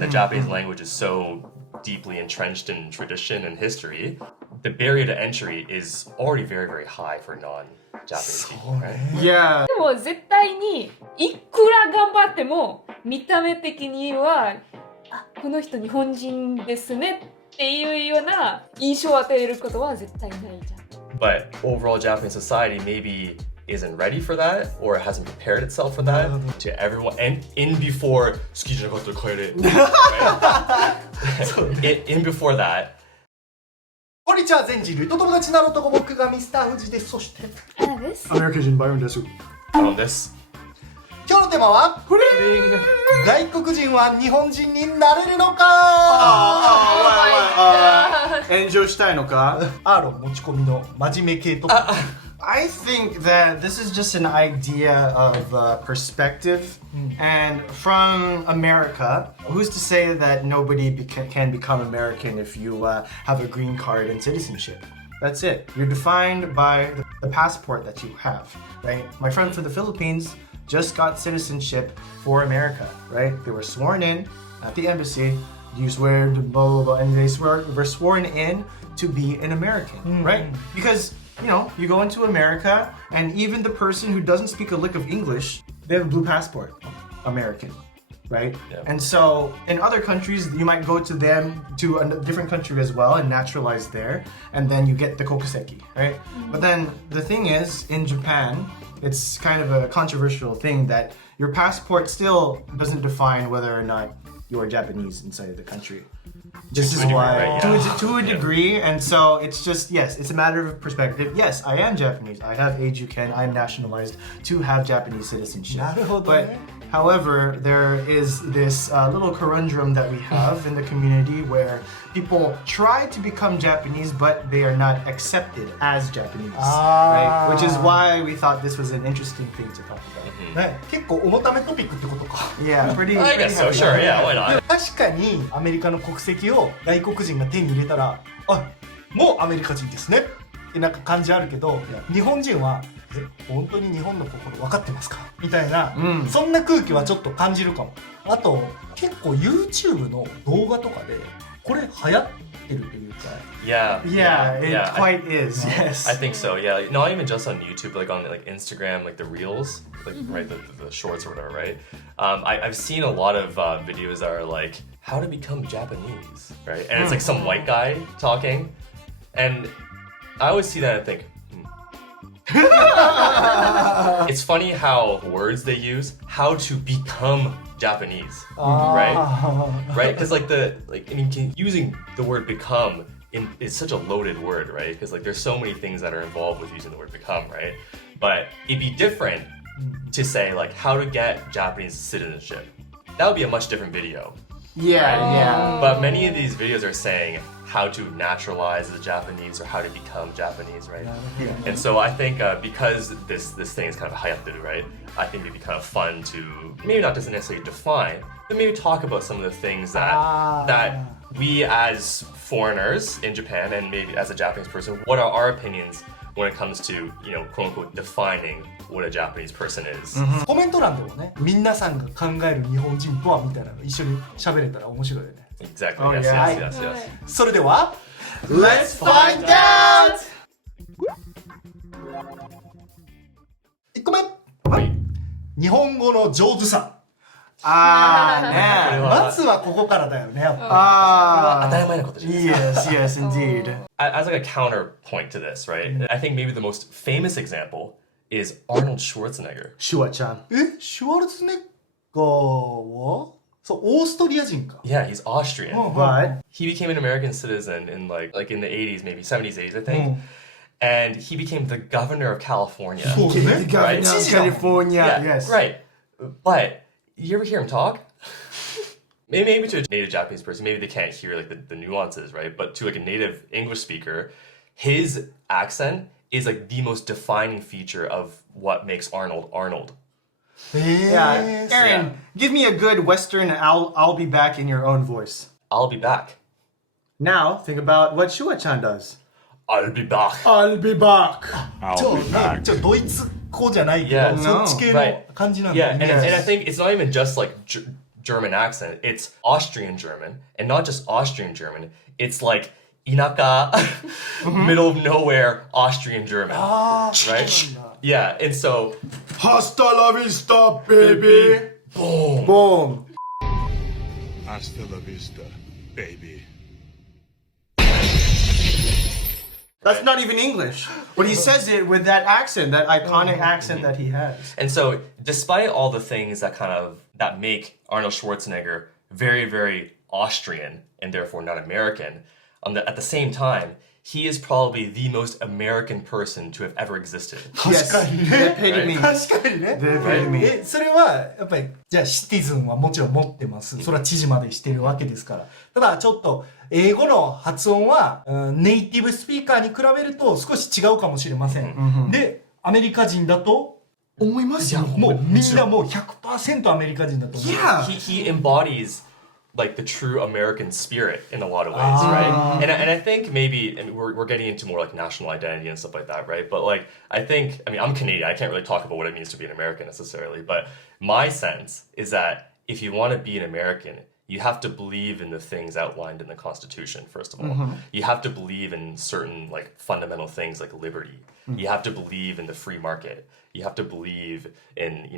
and the Japanese language is so deeply entrenched in tradition and history, the barrier to entry is already very, very high for non-Japanese people, right? Yeah. でも絶対にいくら頑張っても見た目的にはこの人日本人ですねっていうような印象を与えることは絶対ないじゃん。But overall Japanese society maybe isn't ready for that or hasn't prepared itself for that to everyone and in before 好きじゃなかったら帰れ in before that こんにちは全人類と友達なる男僕がミスター富士です。そしてあらです。アメリカ人バイオンです。this 今日のテーマは外国人は日本人になれるのか。炎上したいのか。アーロン持ち込みの真面目系トピック。I think that this is just an idea of perspective, and from America, who's to say that nobody can become American if you have a green card and citizenship? That's it. You're defined by the passport that you have, right? My friend from the Philippines just got citizenship for America, right? They were sworn in at the embassy. You swear to blah blah blah, and they were sworn in to be an American, right? Because you know, you go into America, and even the person who doesn't speak a lick of English, they have a blue passport, American, right? Yeah. And so in other countries, you might go to them to a different country as well and naturalize there, and then you get the kokuseki, right? But then the thing is, in Japan, it's kind of a controversial thing that your passport still doesn't define whether or not you're Japanese inside the country. This is why, to a degree, and so it's just, yes, it's a matter of perspective. Yes, I am Japanese. I have Eijuken. I'm nationalized to have Japanese citizenship. But however, there is this little conundrum that we have in the community where people try to become Japanese, but they are not accepted as Japanese, right? Which is why we thought this was an interesting thing to talk about. ね、結構重ためトピックってことか。Yeah, pretty. I guess so, sure, yeah, why not? 確かにアメリカの国籍を外国人が手に入れたら、あ、もうアメリカ人ですねってなんか感じあるけど、日本人は本当に日本の心分かってますかみたいな、そんな空気はちょっと感じるかも。あと結構 YouTube の動画とかでこれ流行ってるというか。Yeah, it quite is. Yes, I think so. Yeah, not even just on YouTube, like on like Instagram, like the reels, like right, the shorts or whatever, right? I've seen a lot of videos that are like how to become Japanese, right? And it's like some white guy talking, and I always see that and think. It's funny how words they use, how to become Japanese, right? Right? Because using the word become is such a loaded word, right? Because like there's so many things that are involved with using the word become, right? But it'd be different to say like how to get Japanese citizenship. That would be a much different video. Yeah. But many of these videos are saying how to naturalize as a Japanese or how to become Japanese, right? And so I think because this thing is kind of hayatte, right? I think it'd be kind of fun to maybe not just necessarily define, but maybe talk about some of the things that we as foreigners in Japan and maybe as a Japanese person, what are our opinions when it comes to, you know, quote unquote, defining what a Japanese person is. コメント欄でもね、皆さんが考える日本人とはみたいなの一緒に喋れたら面白いよね。Exactly. Oh, yes, yeah. yes, yes, yes. それでは Let's find out. 1個目。日本語の上手さ。ね。まずはここからだよね。やっぱ。Yes, yes, indeed. As like a counterpoint to this, right? I think maybe the most famous example is Arnold Schwarzenegger. シュワちゃん。シュワルツェネッガーはそうオーストリア人か。Yeah, he's Austrian. But He became an American citizen in like in the 80s, maybe 70s, 80s, I think. And he became the governor of California. Oh, the governor of California. Yeah, Yes. right. But you ever hear him talk? Maybe to a native Japanese person, maybe they can't hear like the nuances, right? But to like a native English speaker, his accent is like the most defining feature of what makes Arnold Arnold. Yeah. Aaron, give me a good Western I'll be back in your own voice. I'll be back. Now, think about what Shua-chan does. I'll be back. I'll be back. ちょドイツ語じゃないけど、 Yeah. そっち系の感じなんだ Yeah, ね。 and I think it's not even just like German accent, it's Austrian German, and not just Austrian German, it's like inaka, middle of nowhere Austrian German, right? Yeah, and so Hasta la vista, baby. boom. Boom. Hasta la vista, baby. That's not even English. But he says it with that accent, that iconic accent that he has. And so, despite all the things that make Arnold Schwarzenegger very, very Austrian and therefore not American, at the same time, he is probably the most American person to have ever existed. Yes, the epitome. 確かにね The epitome. それはやっぱりじゃあシティズンはもちろん持ってます。それは知事までしてるわけですから。ただちょっと英語の発音は、ネイティブスピーカーに比べると少し違うかもしれません。で、アメリカ人だと思いますよ。もうみんなもう 100% アメリカ人だと思う。Yeah. He embodies like the true American spirit in a lot of ways, right? And I think maybe, and we're getting into more like national identity and stuff like that, right? But like, I mean, I'm Canadian. I can't really talk about what it means to be an American necessarily. But my sense is that if you want to be an American, you have to believe in the things outlined in the Constitution, first of all. You have to believe in certain like fundamental things like liberty. You have to believe in the free market. You have to believe in,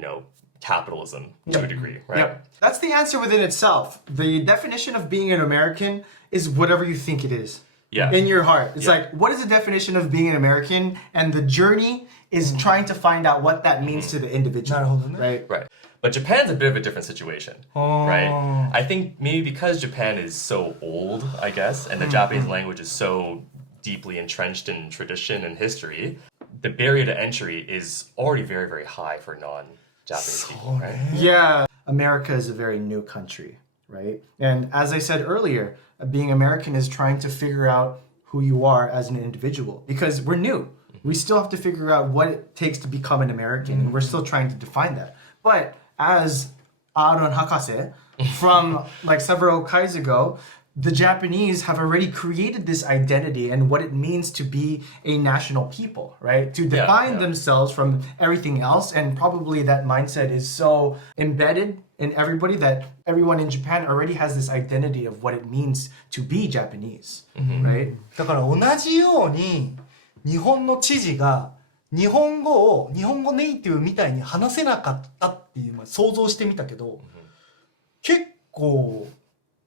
capitalism to a degree, right? Yep. That's the answer within itself. The definition of being an American is whatever you think it is. Yeah. In your heart. It's like, what is the definition of being an American? And the journey is trying to find out what that means to the individual. なるほどね。 Right? Right. But Japan's a bit of a different situation, right? I think maybe because Japan is so old, I guess, and the Japanese language is so deeply entrenched in tradition and history, the barrier to entry is already very, very high for non-Japanese people, right? Yeah. America is a very new country, right? And as I said earlier, being American is trying to figure out who you are as an individual because we're new. We still have to figure out what it takes to become an American, and we're still trying to define that. But as Aaron Hakase from like several kais ago, the Japanese have already created this identity and what it means to be a national people, right? To define themselves from everything else. And probably that mindset is so embedded in everybody that everyone in Japan already has this identity of what it means to be Japanese, right? だから同じように日本の知事が日本語ネイティブみたいに話せなかったっていう想像してみたけど、結構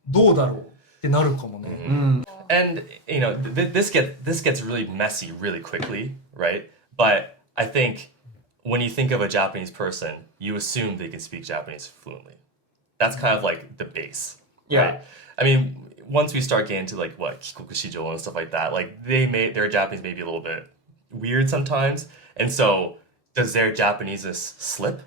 どうだろうってなるかもね。And this gets really messy really quickly, right? But I think when you think of a Japanese person, you assume they can speak Japanese fluently. That's kind of like the base. Yeah. Right? I mean, once we start getting to like what kikoku shijo and stuff like that, like their Japanese may be a little bit weird sometimes, and so does their Japaneseness slip?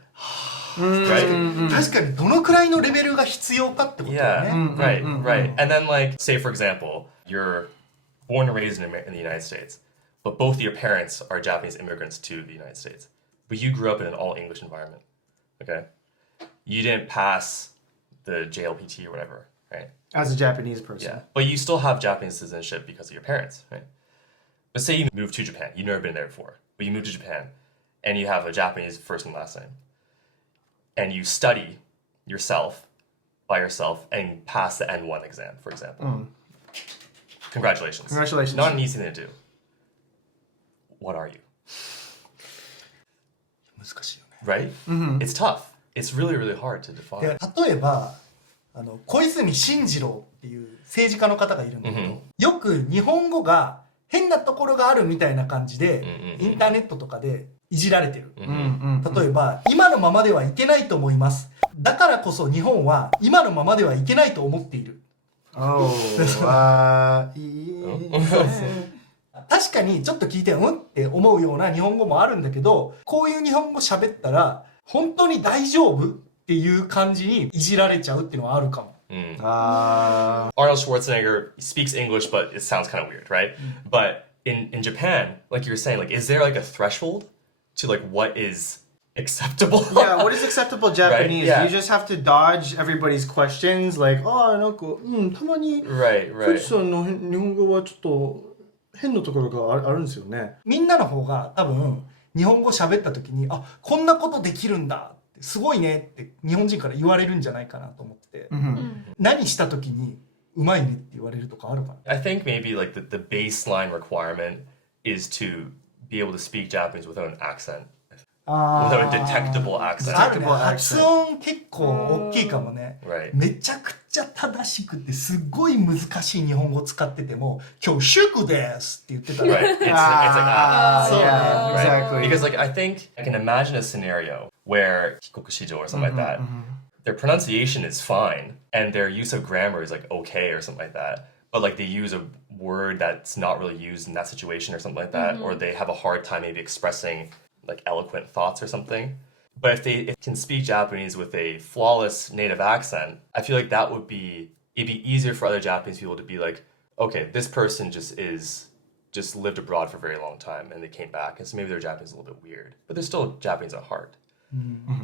Right? 確かにどのくらいのレベルが必要かってことだよね。 Yeah, right. And then like, say for example, you're born and raised in the United States, but both of your parents are Japanese immigrants to the United States, but you grew up in an all-English environment, okay? You didn't pass the JLPT or whatever, right? As a Japanese person. Yeah, but you still have Japanese citizenship because of your parents, right? But say you move to Japan, you've never been there before, but you move to Japan, and you have a Japanese first and last name, and you study by yourself and pass the N1 exam, for example. Congratulations. Congratulations. Not an easy thing to do. What are you? 難しいよね。 Right? It's tough. It's really, really hard to で define. 例えば小泉進次郎っていう政治家の方がいるんだけど、よく日本語が変なところがあるみたいな感じで、インターネットとかでいじられてる。例えば、今のままではいけないと思います。だからこそ日本は今のままではいけないと思っている。確かにちょっと聞いてって思うような日本語もあるんだけど、こういう日本語喋ったら本当に大丈夫っていう感じにいじられちゃうっていうのはあるかも。Arnold Schwarzenegger speaks English, but it sounds kind of weird, right? But in Japan, like you were saying, like, is there like a threshold to like what is acceptable? Yeah, what is acceptable Japanese? Right? Yeah. You just have to dodge everybody's questions, like, なんか、たまに、Right, フ right. ジさんの日本語はちょっと変なところがあるんですよね。みんなの方が多分日本語喋った時にこんなことできるんだっすごいねって日本人から言われるんじゃないかなと思ってて、何した時にうまいねって言われるとかあるかな。 I think maybe like the baseline requirement is to be able to speak Japanese without an accent, without a detectable accent. あるね、 Detectable 発音結構大きいかもね。 Right. めちゃくちゃ正しくてすっごい難しい日本語を使ってても今日祝ですって言ってたら Right. It's like ah. yeah, Right? exactly. Because like I think I can imagine a scenario where hikokushijo or something like that, their pronunciation is fine and their use of grammar is like okay or something like that. But like they use a word that's not really used in that situation or something like that, or they have a hard time maybe expressing like eloquent thoughts or something. But if they can speak Japanese with a flawless native accent, I feel like it'd be easier for other Japanese people to be like, okay, this person just lived abroad for a very long time and they came back, and so maybe their Japanese is a little bit weird, but they're still Japanese at heart.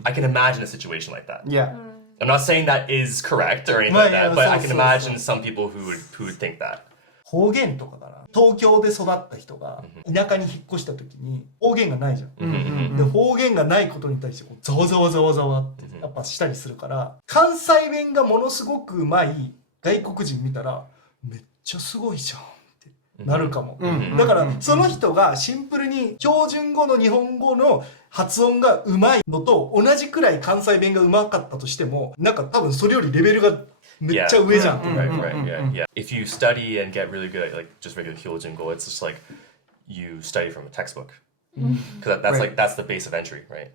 I can imagine a situation like that. Yeah. I'm not saying that is correct or anything like that, but I can imagine some people who would think that. 方言とかかな。東京で育った人が田舎に引っ越した時に方言がないじゃん。で方言がないことに対してこうざわざわざわざわってやっぱしたりするから、関西弁がものすごくうまい外国人見たらめっちゃすごいじゃんってなるかも。だからその人がシンプルに標準語の日本語の発音がうまいのと同じくらい関西弁がうまかったとしても、なんか多分それよりレベルがめっちゃ上じゃん。 Right. Yeah. If you study and get really good at like just regular Hyojingo, it's just like you study from a textbook. Because that's the base of entry, right?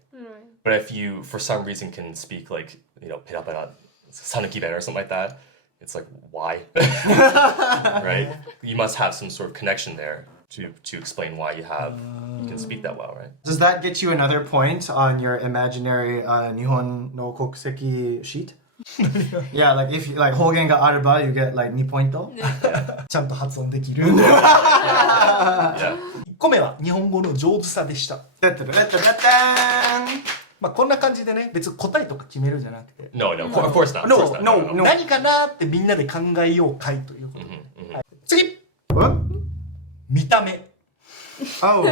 But if you for some reason can speak like, perapera sanuki-ben or something like that, it's like why? Right? You must have some sort of connection there to explain why you can speak that well, right? Does that get you another point on your imaginary Nihon no kokuseki sheet? Yeah, like if like 方言があれば you get like 2ポイント。ちゃんと発音できる。Yeah. 1個目は日本語の上手さでした。タタタタタターン。まあこんな感じでね、別に答えとか決めるんじゃなくて、 No, of course not. No, Of course not. no, no. 何かなってみんなで考えよう会ということで、はい、次 What? 見た目。 Oh.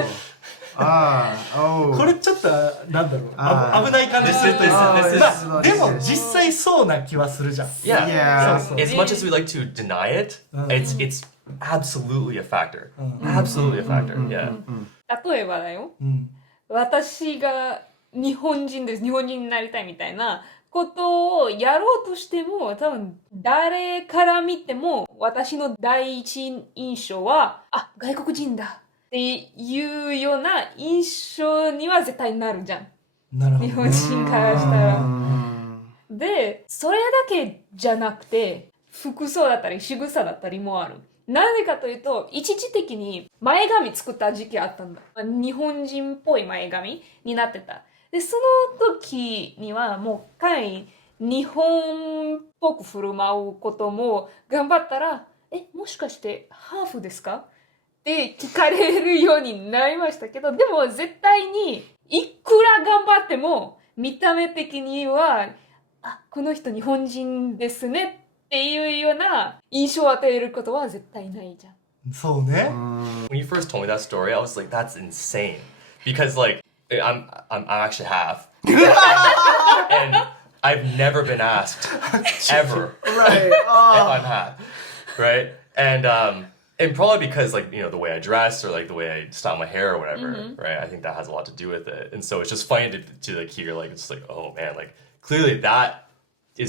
Oh. これちょっとなんだろう、あー危ない感じするというか、 This is- まあでも実際そうな気はするじゃん。 Yeah. Yeah. So, as much as we like to deny it, it's absolutely a factor. Absolutely a factor. Yeah. 例えばだよ、私が日本人です、日本人になりたいみたいなことをやろうとしても、多分誰から見ても私の第一印象は外国人だっていうような印象には絶対なるじゃん。なるほど。日本人からしたら。で、それだけじゃなくて、服装だったり仕草だったりもある。なぜかというと、一時的に前髪作った時期あったんだ。日本人っぽい前髪になってた。で、その時にはもう一回日本っぽく振る舞うことも頑張ったら、もしかしてハーフですかって聞かれるようになりましたけど、でも絶対にいくら頑張っても見た目的には、この人日本人ですねっていうような印象を与えることは絶対ないじゃん。そうね。 When you first told me that story, I was like, that's insane. Because like I'm actually half. And I've never been asked ever Right. if I'm half. Right? And probably because like, the way I dress or like the way I style my hair or whatever, right? I think that has a lot to do with it. And so it's just funny to like hear like it's like, oh man, like clearly that's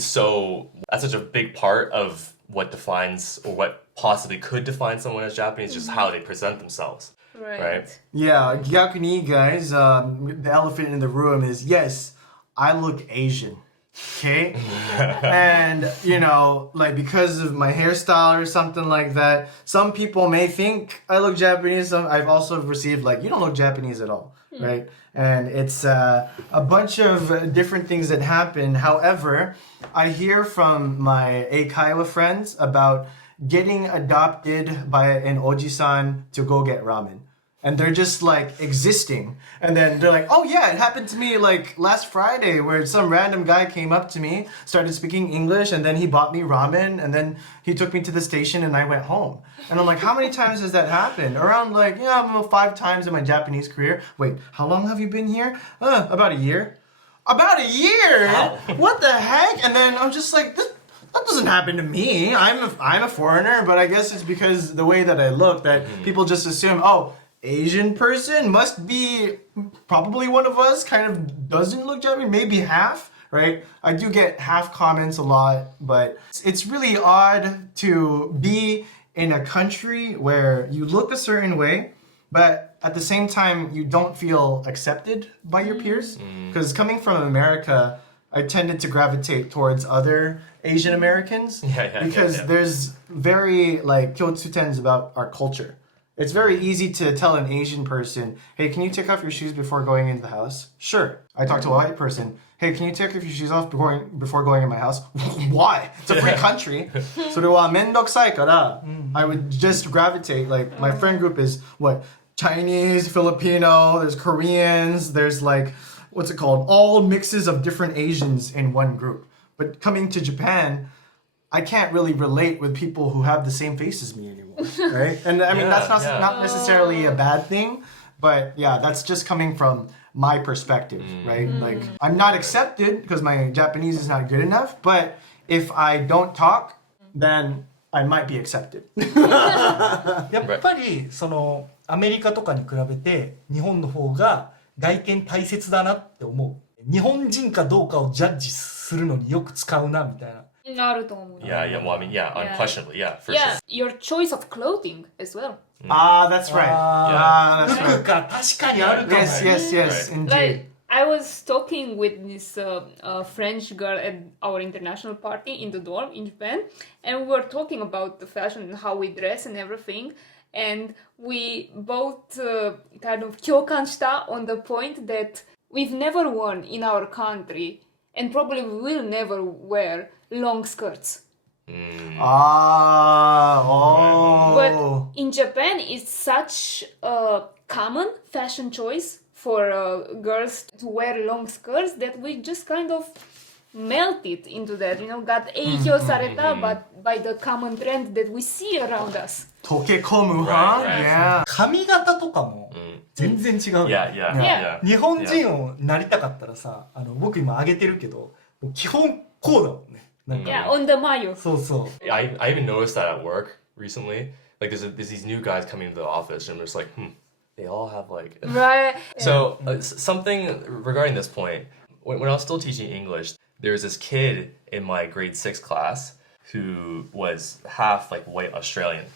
such a big part of what defines or what possibly could define someone as Japanese, just how they present themselves. Right? Yeah, gyakuni guys, the elephant in the room is yes, I look Asian. Okay? And, like because of my hairstyle or something like that, some people may think I look Japanese. I've also received like, you don't look Japanese at all, right? And it's a bunch of different things that happen. However, I hear from my Eikaiwa friends about getting adopted by an oji-san to go get ramen. And they're just like existing. And then they're like, oh yeah, it happened to me like last Friday where some random guy came up to me, started speaking English, and then he bought me ramen, and then he took me to the station and I went home. And I'm like, how many times has that happened? Around like, 5 times in my Japanese career. Wait, how long have you been here? About a year. About a year? How? What the heck? And then I'm just like, that doesn't happen to me. I'm a foreigner, but I guess it's because the way that I look that people just assume, oh, Asian person must be probably one of us, kind of doesn't look Japanese, maybe half, right? I do get half comments a lot, but it's really odd to be in a country where you look a certain way, but at the same time, you don't feel accepted by your peers. Because coming from America, I tended to gravitate towards other Asian Americans because there's very like kyotsutens about our culture. It's very easy to tell an Asian person, hey, can you take off your shoes before going into the house? Sure. I talk to a white person, hey, can you take off your shoes off before going in my house? Why? It's a free country. それはめんどくさいから I would just gravitate. Like my friend group is what? Chinese, Filipino, there's Koreans, there's like, what's it called? All mixes of different Asians in one group. But coming to Japan, I can't really relate with people who have the same face as me anymore, right? And I mean, that's not necessarily a bad thing, but yeah, that's just coming from my perspective, right? Like, I'm not accepted because my Japanese is not good enough, but if I don't talk, then I might be accepted. やっぱりそのアメリカとかに比べて日本の方が外見大切だなって思う。日本人かどうかをジャッジするのによく使うなみたいな。なると思う。Well, I mean, unquestionably, for Yeah, sure. your choice of clothing as well. Ah, that's right. That's 服 right. か確かにあるかも。 Yes, indeed. Like, I was talking with this French girl at our international party in the dorm in Japan, and we were talking about the fashion and how we dress and everything. And we both kind of 共感した on the point that we've never worn in our country, and probably will never wear long skirts. But in Japan, it's such a common fashion choice for girls to wear long skirts that we just kind of melted into that, got 影響された but by the common trend that we see around us. 溶け込む, huh? Right. Yeah. 髪型とかも全然違う。Yeah. 日本人をなりたかったらさ、僕今上げてるけど、もう基本こうだもんね。なんか Yeah, on the mayo. そうそう。I even noticed that at work recently. Like, there's these new guys coming into the office, and I'm just like, they all have like. Right. So something regarding this point, when I was still teaching English, there was this kid in my grade 6 class who was half like white Australian,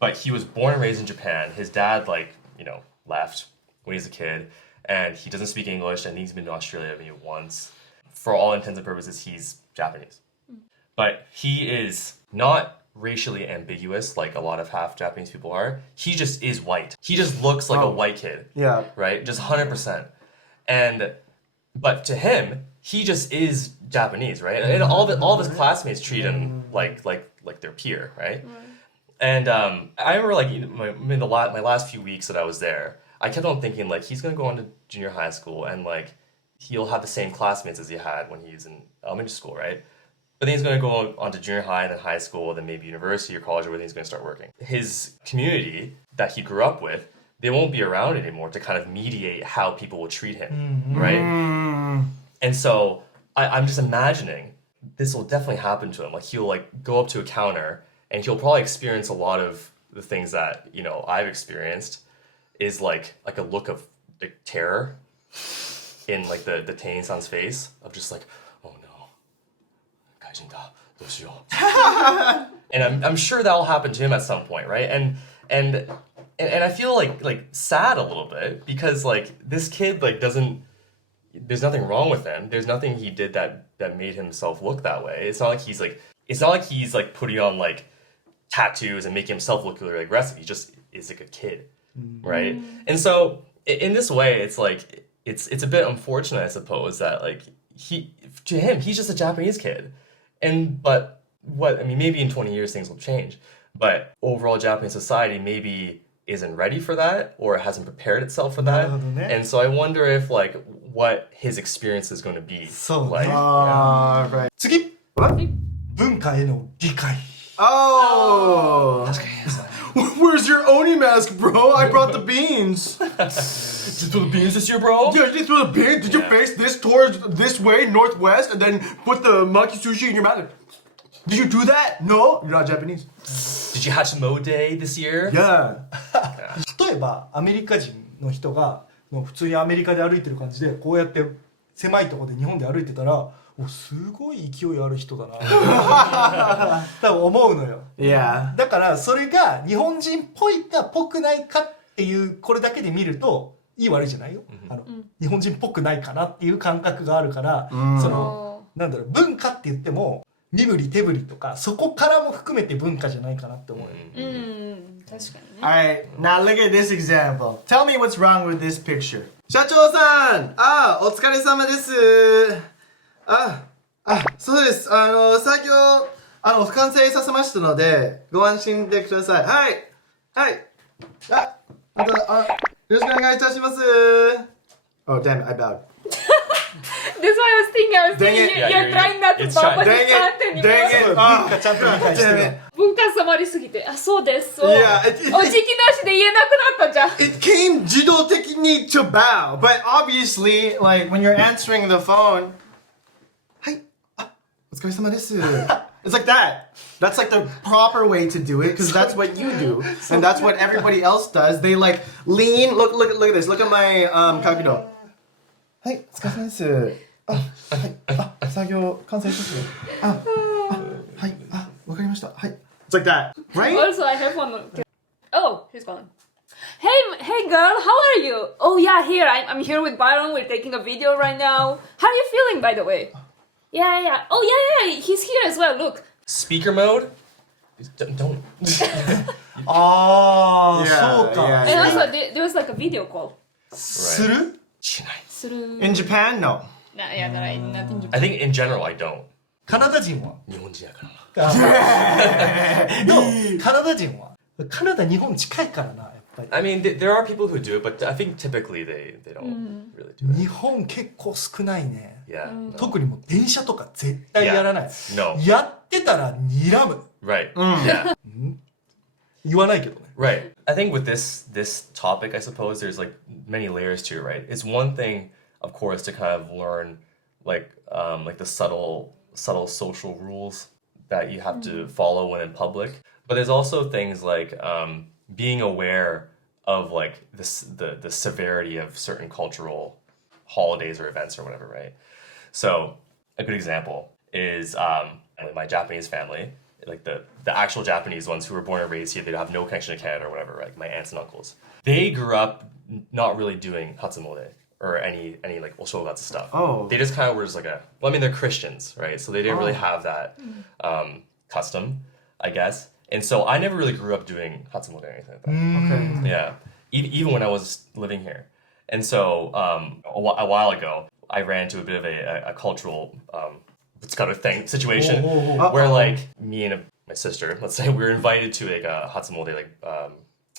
but he was born and raised in Japan. His dad left when he was a kid, and he doesn't speak English, and he's been to Australia maybe once. For all intents and purposes, he's Japanese. But he is not racially ambiguous like a lot of half Japanese people are. He just is white. He just looks like a white kid. Yeah. Right? Just 100%. But to him, he just is Japanese, right? And all of his classmates treat him like their peer, right? And I remember my last few weeks that I was there, I kept on thinking like he's gonna go on to junior high school and like he'll have the same classmates as he had when he was in elementary school, right? But then he's going to go on to junior high, then high school, then maybe university or college, where then he's going to start working. His community that he grew up with, they won't be around anymore to kind of mediate how people will treat him, right? And so I'm just imagining this will definitely happen to him. Like he'll like go up to a counter and he'll probably experience a lot of the things that, I've experienced is like a look of like, terror in like the Tennin-san's face of just like, oh no. And I'm sure that'll happen to him at some point, right? And I feel like sad a little bit because like this kid like doesn't. There's nothing wrong with him. There's nothing he did that made himself look that way. It's not like he's putting on like tattoos and making himself look really aggressive. He just is like a kid, right? And so in this way, it's like it's a bit unfortunate, I suppose, that like to him he's just a Japanese kid. But maybe in 20 years things will change. But overall Japanese society maybe isn't ready for that or it hasn't prepared itself for that. And so I wonder if like what his experience is going to be. Like, Right. 次 文化への理解。 Oh! We're where's your Oni mask, bro? I brought the beans. Just throw the beans this year, bro? Yeah, you just throw the beans. Did you face this towards this way, northwest, and then put the monkey sushi in your mouth? Did you do that? No, you're not Japanese. Did you Hachimo Day this year? Yeah. 例えばアメリカ人の人が普通にアメリカで歩いてる感じでこうやって狭いところで日本で歩いてたらすごい勢いある人だな多分思うのよ。Yeah. だからそれが日本人っぽいかっぽくないかっていうこれだけで見るといい悪いじゃないよ、日本人っぽくないかなっていう感覚があるから、そのなんだろう文化って言っても身振り手振りとかそこからも含めて文化じゃないかなって思うよ。確かにね。 Alright, now look at this example. Tell me what's wrong with this picture. 社長さん、お疲れ様です。そうです。作業、完成させましたので、ご安心でください。はい。はい。また、よろしくお願いいたします。Oh, damn it, I bowed. That's why I was thinking, I was Dang thinking, it. you're trying not to It's bump trying- us Dang it. に Dang it. 文化ちゃんと理解して Damn る it. 文化染まりすぎて、そうです、そう。 Yeah, お辞儀なしで言えなくなったじゃん。 It came 自動的に to bow, but obviously, like when you're answering the phone, はい、お疲れ様です。It's like that. That's like the proper way to do it because that's what you do and that's what everybody else does. They like lean. Look at this. Look at my kakudo. はい、お疲れ様です。作業完成です。はい、わかりました。はい。It's like that, right? Also, I have one. Oh, he's gone. Hey girl, how are you? Oh yeah, I'm here with Byron. We're taking a video right now. How are you feeling, by the way? Yeah. Oh yeah, he's here as well. Look. Speaker mode? Don't. ああ、 Yeah, そうか、 yeah, And also, there was like a video call. する In Japan, no. Yeah, nothing to I think in general I don't. カナダ人は日本人やからな。どうカナダ人はカナダ日本近いからなやっぱり I mean, there are people who do it, but I think typically they don't really do it. 日本結構少ないね Yeah. No. 特にもう電車とか絶対やらない No. やってたら睨む Right. Yeah. 言わないけどね Right. I think with this topic, I suppose there's like many layers to it, right? It's one thing, of course, to kind of learn like the subtle social rules that you have to follow when in public. But there's also things like being aware of like the severity of certain cultural holidays or events or whatever, right? So a good example is my Japanese family, like the actual Japanese ones who were born and raised here, they have no connection to Canada or whatever, like my aunts and uncles. They grew up not really doing Hatsumode or any like oshogatsu stuff. Oh. They just kind of were just like they're Christians, right? So they didn't really have that custom, I guess. And so I never really grew up doing Hatsumode or anything like that. Okay. Yeah. Even when I was living here. And so a while ago, I ran into a bit of a cultural situation where like me and my sister, let's say we were invited to like a Hatsumode, like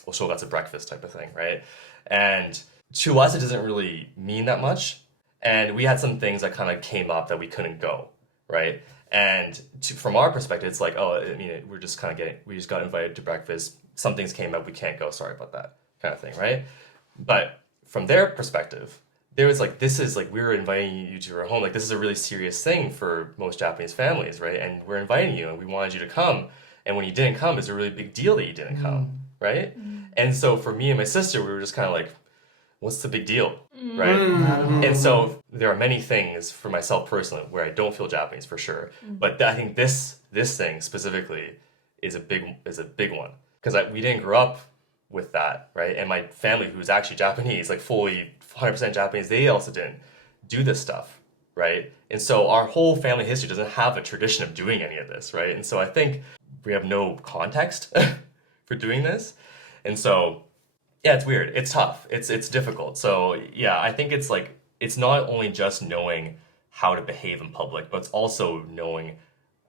oshogatsu breakfast type of thing, right? And to us, it doesn't really mean that much. And we had some things that kind of came up that we couldn't go, right? And from our perspective, it's like, we just got invited to breakfast. Some things came up, we can't go, sorry about that kind of thing, right? But from their perspective, there was like, this is like, we were inviting you to our home. Like, this is a really serious thing for most Japanese families, right? And we're inviting you and we wanted you to come. And when you didn't come, it's a really big deal that you didn't come, right? And so for me and my sister, we were just kind of like, what's the big deal, right? And so there are many things for myself personally where I don't feel Japanese for sure. But I think this thing specifically is a big one. Because we didn't grow up with that, right? And my family, who's actually Japanese, like fully 100% Japanese, they also didn't do this stuff, right? And so our whole family history doesn't have a tradition of doing any of this, right? And so I think we have no context for doing this. And so, yeah, it's weird. It's tough. It's difficult. So yeah, I think it's like, it's not only just knowing how to behave in public, but it's also knowing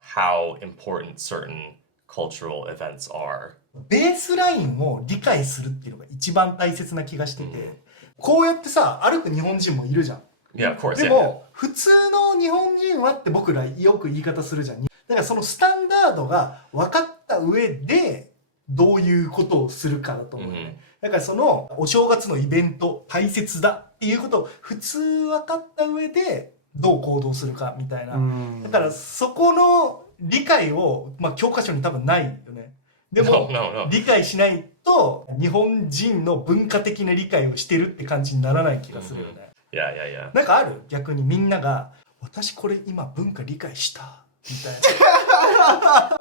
how important certain cultural events are. ベースラインを理解するっていうのが一番大切な気がしてて、こうやってさ歩く日本人もいるじゃん。 Yeah, of course. でも普通の日本人はって僕らよく言い方するじゃん。だからそのスタンダードが分かった上でどういうことをするかだと思うね。だからそのお正月のイベント大切だっていうことを普通分かった上でどう行動するかみたいな。だからそこの理解を、教科書に多分ないよね。でも、理解しないと日本人の文化的な理解をしてるって感じにならない気がするよね。Yeah. なんかある？逆にみんなが私これ今文化理解したみたい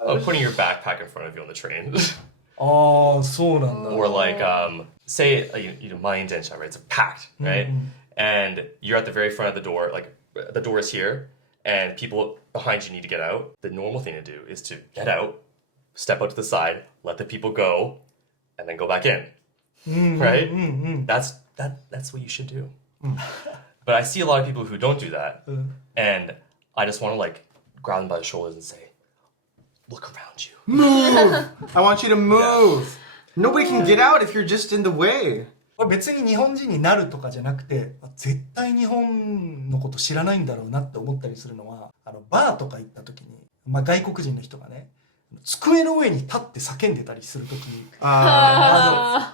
な。Putting your backpack in front of you on the train. ああ、そうなんだ。Or like, say, my intention, right? It's packed, right? And you're at the very front of the door, like the door is here, and people behind you need to get out. The normal thing to do is to get out, step out to the side, let the people go, and then go back in, right? That's what you should do. But I see a lot of people who don't do that, and I just want to like grab them by the shoulders and say, look around you. Move! I want you to move. Nobody can get out if you're just in the way. これ別に日本人になるとかじゃなくて、絶対日本のこと知らないんだろうなって思ったりするのは、バーとか行った時に、外国人の人がね、机の上に立って叫んでたりする時に、これは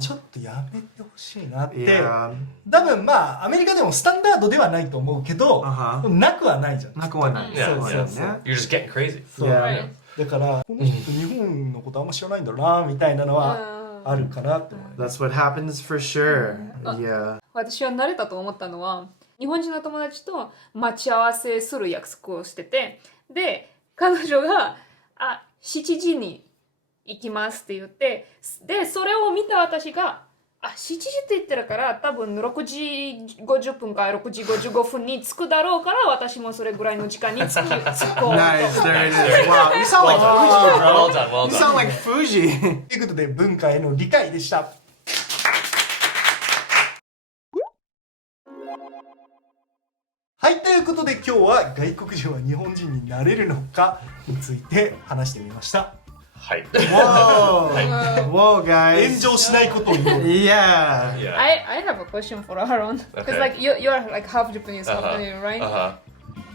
ちょっとやめてほしいなって、多分アメリカでもスタンダードではないと思うけど、なくはないじゃん。なくはない。Yeah. You're just getting crazy. そう、だからこの人日本のことあんま知らないんだろうなみたいなのはあるかなって思う。That's what happens for sure. Yeah. 私は慣れたと思ったのは、日本人の友達と待ち合わせする約束をしてて、で、彼女が7時に行きますって言って、で、それを見た私が、7時って言ってるから多分6時50分か6時55分に着くだろうから、私もそれぐらいの時間に着こう。Nice, there it is. Wow, you sound like Fuji, bro. You sound like Fuji. ということで文化への理解でした。はい、ということで今日は外国人は日本人になれるのかについて話してみました。はい。Whoa, whoa, guys. 炎上しないことを言う。Yeah. I have a question for Aaron. Because like you're like half Japanese, half Canadian, right?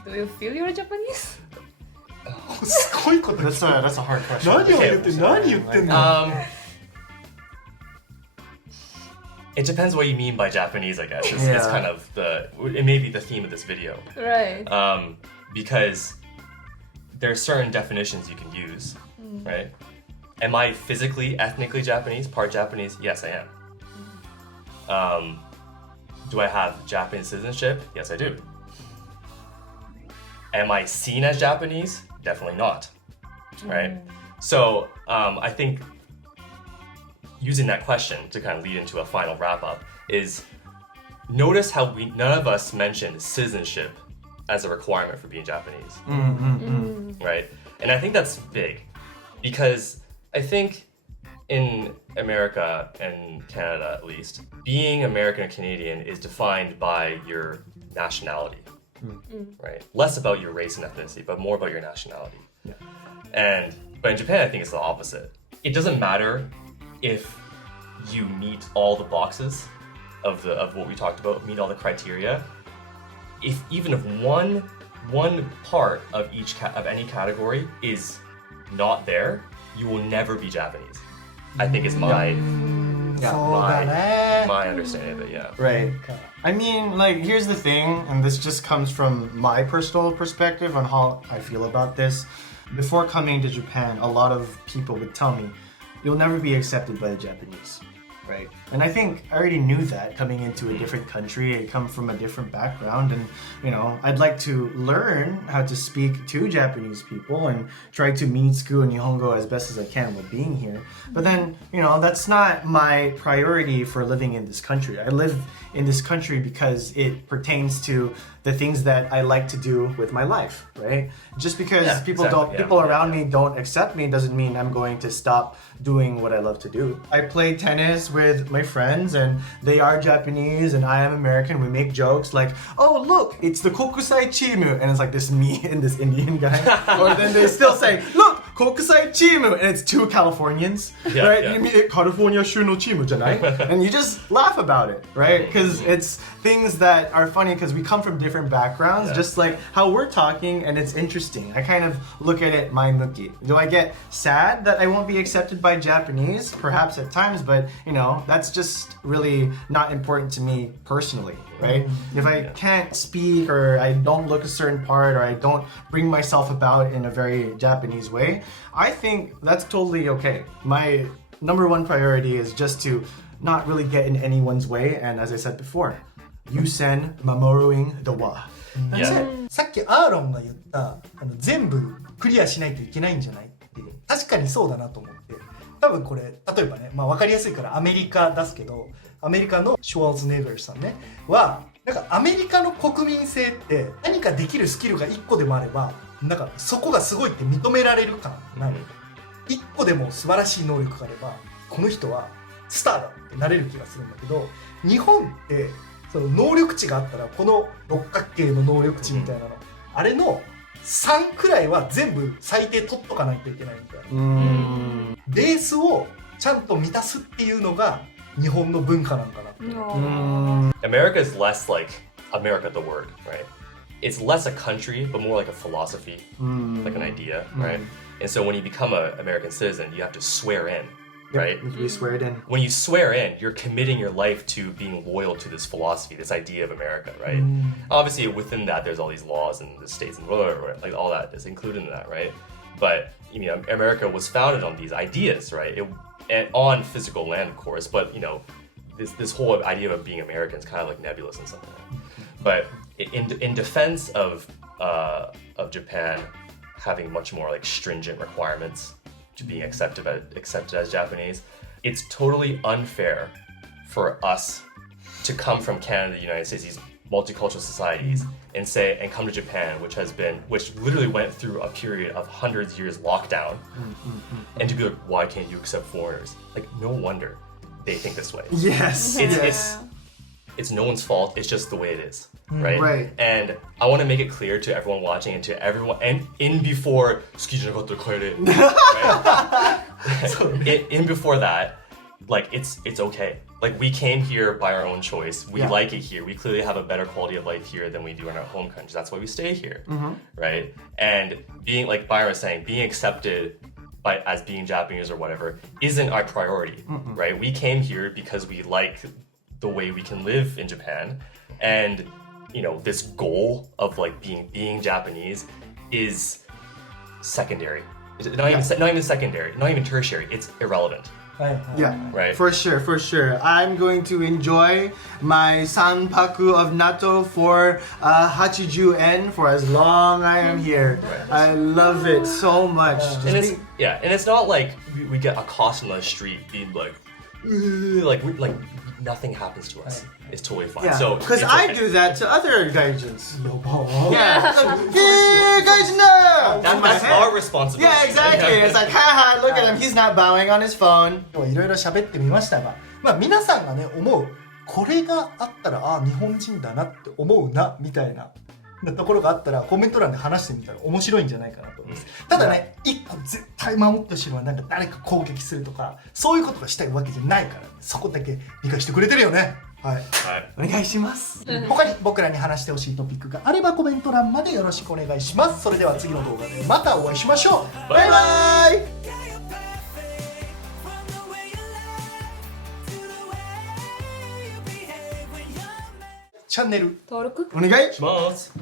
Do you feel you're Japanese? すごいこと。That's a hard question. 何言ってんの？It depends what you mean by Japanese, I guess. It's kind of it may be the theme of this video. Right. Because there are certain definitions you can use, right? Am I physically, ethnically Japanese, part Japanese? Yes, I am. Do I have Japanese citizenship? Yes, I do. Am I seen as Japanese? Definitely not, right? So I think using that question to kind of lead into a final wrap-up is notice how none of us mentioned citizenship as a requirement for being Japanese, right? And I think that's big because I think in America and Canada at least, being American or Canadian is defined by your nationality, right? Less about your race and ethnicity, but more about your nationality. But in Japan, I think it's the opposite. It doesn't matter if you meet all the boxes of what we talked about, meet all the criteria. Even if one part of any category is not there, you will never be Japanese. I think it's my understanding of it. Yeah. Right. I mean, like, here's the thing, and this just comes from my personal perspective on how I feel about this. Before coming to Japan, a lot of people would tell me, you'll never be accepted by the Japanese, right? And I think I already knew that coming into a different country. I come from a different background, and I'd like to learn how to speak to Japanese people and try to minitsuku Nihongo as best as I can while being here. But then, that's not my priority for living in this country. I live in this country because it pertains to the things that I like to do with my life, right? Just because people around me don't accept me doesn't mean I'm going to stop doing what I love to do. I play tennis with my friends and they are Japanese and I am American. We make jokes like, oh look, it's the Kokusai Chimu, and it's like this me and this Indian guy. Or then they still say, look, Kokusai Chimu, and it's two Californians, Yeah, right? yeah. You mean California Shuno Chimu, janai? And you just laugh about it, right? Because it's things that are funny because we come from different backgrounds, Yeah. just like how we're talking, and it's interesting. I kind of look at it mainmuki. Do I get sad that I won't be accepted by Japanese? Perhaps at times, but that's just really not important to me personally, right? If I can't speak or I don't look a certain part or I don't bring myself about in a very Japanese way, I think that's totally okay. My number one priority is just to not really get in anyone's way, and as I said before, Yusen Mamoruing the wa. Yeah. さっきアーロンが言った全部クリアしないといけないんじゃないって確かにそうだなと思って、多分これ例えばね、分かりやすいからアメリカ出すけど、アメリカのシュワルツェネッガーさんねはなんかアメリカの国民性って何かできるスキルが1個でもあればなんかそこがすごいって認められる感ない、1個でも素晴らしい能力があればこの人はスターだってなれる気がするんだけど、日本ってその能力値があったらこの六角形の能力値みたいなの、あれの3くらいは全部最低取っとかないといけないみたいな、ベースをちゃんと満たすっていうのが日本の文化なんかなって。America is less like America, the word, right? It's less a country, but more like a philosophy, like an idea, right? And so when you become an American citizen, you have to swear in, right? We swear it in. When you swear in, you're committing your life to being loyal to this philosophy, this idea of America, right? Obviously, within that, there's all these laws and the states and whatever, like all that is included in that, right? But America was founded on these ideas, right? And on physical land, of course, but this whole idea of being American is kind of like nebulous and something. But in defense of Japan having much more like stringent requirements to being accepted as Japanese, it's totally unfair for us to come from Canada, the United States, these multicultural societies, and come to Japan, which literally went through a period of hundreds of years lockdown, and to be like, why can't you accept foreigners? Like, no wonder they think this way. Yes. It's no one's fault. It's just the way it is, right? Right. And I want to make it clear to everyone watching and to everyone, and in before in before that, like it's okay. Like we came here by our own choice. We like it here. We clearly have a better quality of life here than we do in our home countries. That's why we stay here, right? And being, like Byron was saying, being accepted as being Japanese or whatever isn't our priority, right? We came here because we like the way we can live in Japan, and this goal of like being Japanese is secondary. Not even secondary, not even tertiary. It's irrelevant. Yeah, Right. For sure. I'm going to enjoy my sanpaku of natto for 80 yen for as long I am here. I love it so much. And it's not like we get accosted on the street being like nothing happens to us. It's totally fine. Yeah, So because it's I okay. do that to other gaijins. Yeah, hey, guys, no! That's our responsibility. Yeah, exactly. It's like, haha, look at him. He's not bowing on his phone. 今日はいろいろ喋ってみましたが、皆さんがね思うこれがあったら日本人だなって思うなみたいなところがあったらコメント欄で話してみたら面白いんじゃないかなと思います。ただね、一個絶対守ってほしいのはなんか誰か攻撃するとかそういうことがしたいわけじゃないから、そこだけ理解してくれてるよね。はい。お願いします。他に僕らに話してほしいトピックがあればコメント欄までよろしくお願いします。それでは次の動画でまたお会いしましょう。バイバイ。チャンネル登録お願いします。